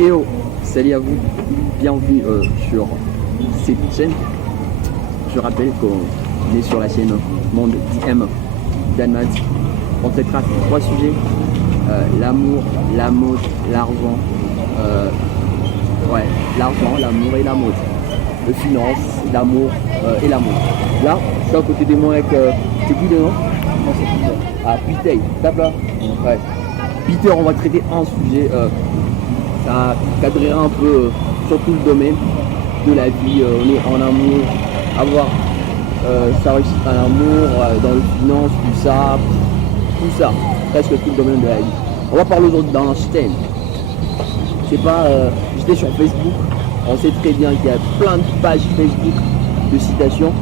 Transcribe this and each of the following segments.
Et oh, salut à vous, bienvenue sur cette chaîne. Je rappelle qu'on est sur la chaîne Monde DM d'Anmad. On traitera trois sujets, l'amour, la mode, l'argent. L'argent, l'amour et la mode. Le finance, l'amour et la mode. Là, je suis à côté de moi avec... c'est qui le nom? Non, c'est Peter. Ah, Peter, tape là. Ouais. Peter, on va traiter un sujet, ça cadrera un peu sur tout le domaine de la vie. On est en amour, avoir sa réussite en amour, dans le finance, tout ça, presque tout le domaine de la vie. On va parler aujourd'hui d'Einstein. C'est pas, j'étais sur Facebook, on sait très bien qu'il y a plein de pages Facebook de citations.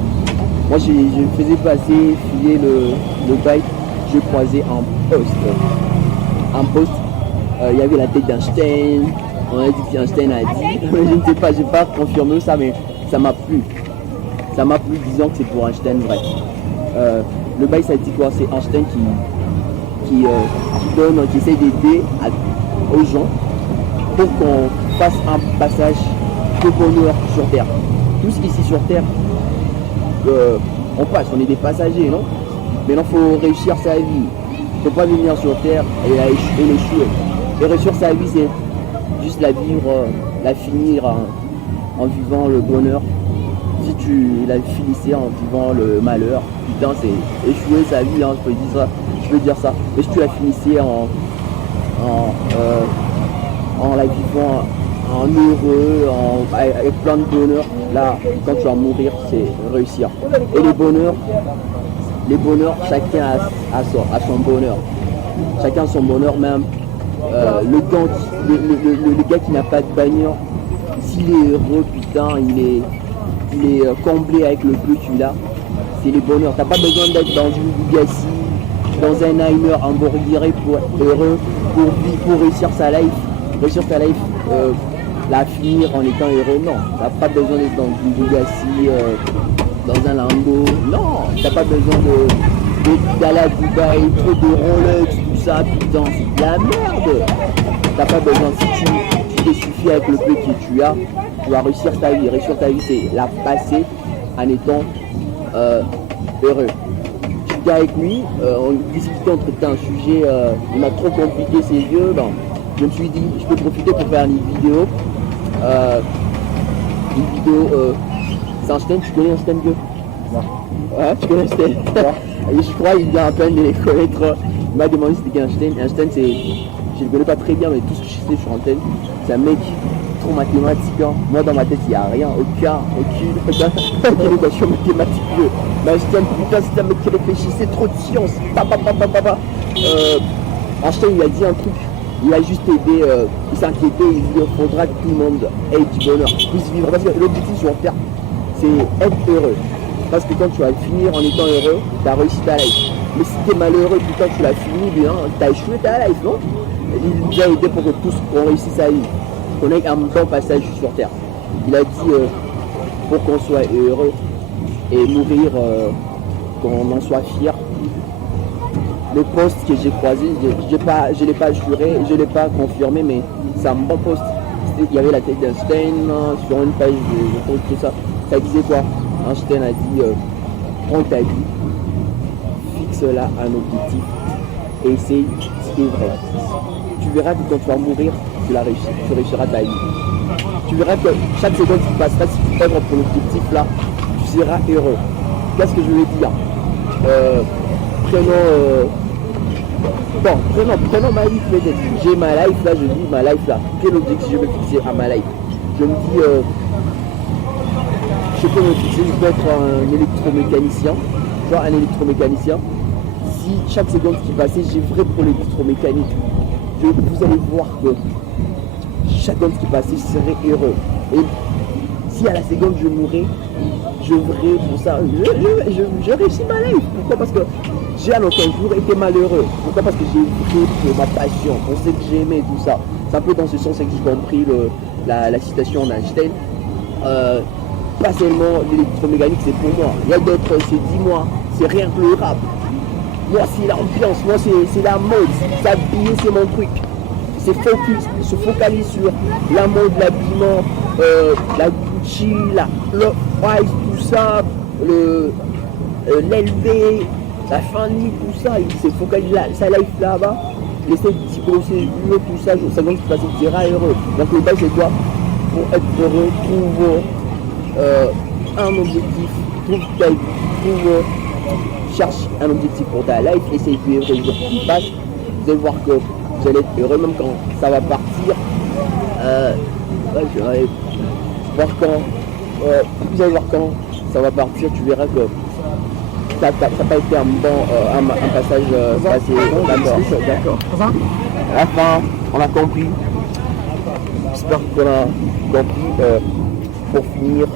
Moi, je faisais passer, filer le bike, je croisais un post, il y avait la tête d'Einstein, on a dit qu'Einstein a dit, je ne sais pas, j'ai pas confirmé ça, mais ça m'a plu. Ça m'a plu, disant que c'est pour Einstein vrai. Le bail, ça dit quoi? C'est Einstein qui essaie d'aider aux gens pour qu'on fasse un passage de bonheur sur Terre. Tous ici sur Terre, on passe, on est des passagers, non? Mais il faut réussir sa vie. Il ne faut pas venir sur Terre et l'échouer. Et réussir sa vie, c'est juste la vivre, la finir en vivant le bonheur. Si tu la finissais en vivant le malheur, putain, c'est échouer sa vie, hein, je peux dire ça. Et si tu la finissais en la vivant en heureux, avec plein de bonheur, là, quand tu vas mourir, c'est réussir. Et les bonheurs, chacun a son bonheur. Chacun a son bonheur, même le gars qui n'a pas de bagnole, s'il est heureux, putain, il est comblé avec le peu qu'il a. C'est les bonheurs. T'as pas besoin d'être dans une Bugatti, dans un Heimer, un Borghini pour être heureux, pour réussir sa life. La finir en étant heureux, non. T'as pas besoin d'être dans une Bugatti, dans un Lambo, non. T'as pas besoin d'aller à Dubaï, trop de Rolex, tout ça, putain, c'est de la merde. T'as pas besoin, si tu te suffis avec le peu que tu as, tu vas réussir ta vie. Réussir ta vie, c'est la passer en étant heureux. J'étais avec lui, on discutait, on traitait un sujet, il m'a trop compliqué ses yeux, ben, je me suis dit, je peux profiter pour faire une vidéo. C'est Einstein, tu connais Einstein Gueux? Non. Ouais, tu connais Einstein? Et je crois qu'il vient à peine de les connaître. Il m'a demandé si c'était Einstein. Einstein, je ne le connais pas très bien, mais tout ce que je sais sur Einstein, c'est un mec trop mathématique. Hein. Moi, dans ma tête, il n'y a rien, aucune équation mathématique. Mais Einstein, putain, c'est un mec qui réfléchissait trop de science. Einstein, il a dit un truc. Il a juste aidé, il s'inquiétait, il dit qu'il faudra que tout le monde ait du bonheur, puisse vivre. Parce que l'objectif sur Terre, c'est être heureux. Parce que quand tu vas finir en étant heureux, tu as réussi ta life. Mais si tu es malheureux, puis quand tu l'as fini, bien, tu as échoué ta life, non? Il nous a aidé pour que tous on réussisse sa vie, qu'on ait un bon passage sur Terre. Il a dit pour qu'on soit heureux et mourir, qu'on en soit fier. Le post que j'ai croisé, je ne l'ai pas juré, je ne l'ai pas confirmé, mais c'est un bon post. Il y avait la tête d'Einstein sur une page de tout ça. Ça disait quoi? Einstein a dit prends ta vie, fixe-la un objectif et essaye ce qui est vrai. Tu verras que quand tu vas mourir, tu réussiras ta vie. Tu verras que chaque seconde qui passera, si tu œuvres pour l'objectif là, tu seras heureux. Qu'est-ce que je veux dire? Prenons ma vie peut-être. J'ai ma life là, je vis ma life là. Quel objectif je vais fixer à ma life? Je me dis, je peux me fixer, je peux être un électromécanicien. Genre un électromécanicien. Si chaque seconde qui passait, j'œuvrais pour l'électromécanique, vous allez voir que chaque seconde qui passait, je serais heureux. Et si à la seconde je mourrais, je ferais pour ça. Je réussis ma life. Pourquoi? Parce que j'ai à aucun jour été malheureux. Pourquoi? Parce que j'ai fait pour ma passion, pour ce que j'aimais, tout ça. C'est un peu dans ce sens que j'ai compris la citation d'Einstein. Pas seulement l'électromécanique, c'est pour moi. Il y a d'autres, c'est dis-moi, c'est rien que le rap. Moi, c'est l'ambiance, moi, c'est la mode. S'habiller, c'est mon truc. se focalise sur la mode, l'habillement, la Gucci, le Price, tout ça, l'élevé, la fin de vie, tout ça. Il se focalise sa life là-bas. Il essaie de diagnostiquer tout ça, ça va se passer, tu seras heureux. Donc le bail c'est quoi? Pour être heureux, trouve un objectif, cherche un objectif pour ta life, essaye de vivre les jours qui passent. Vous allez voir que vous allez être heureux même quand ça va partir. Vous allez voir quand ça va partir, tu verras que ça n'a pas été un passage passé. D'accord. À la fin, on a compris. J'espère qu'on a compris. Pour finir,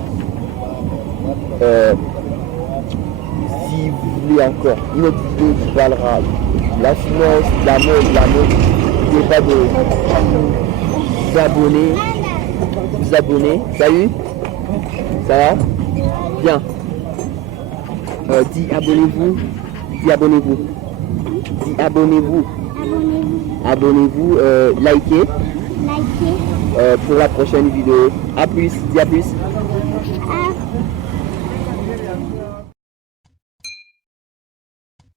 si vous voulez encore une autre vidéo qui parlera de la finance, de la mode, n'oubliez pas de vous abonner. Salut, ça va? Bien. Dis abonnez-vous. Abonnez-vous, likez. Pour la prochaine vidéo. A plus, dis à plus.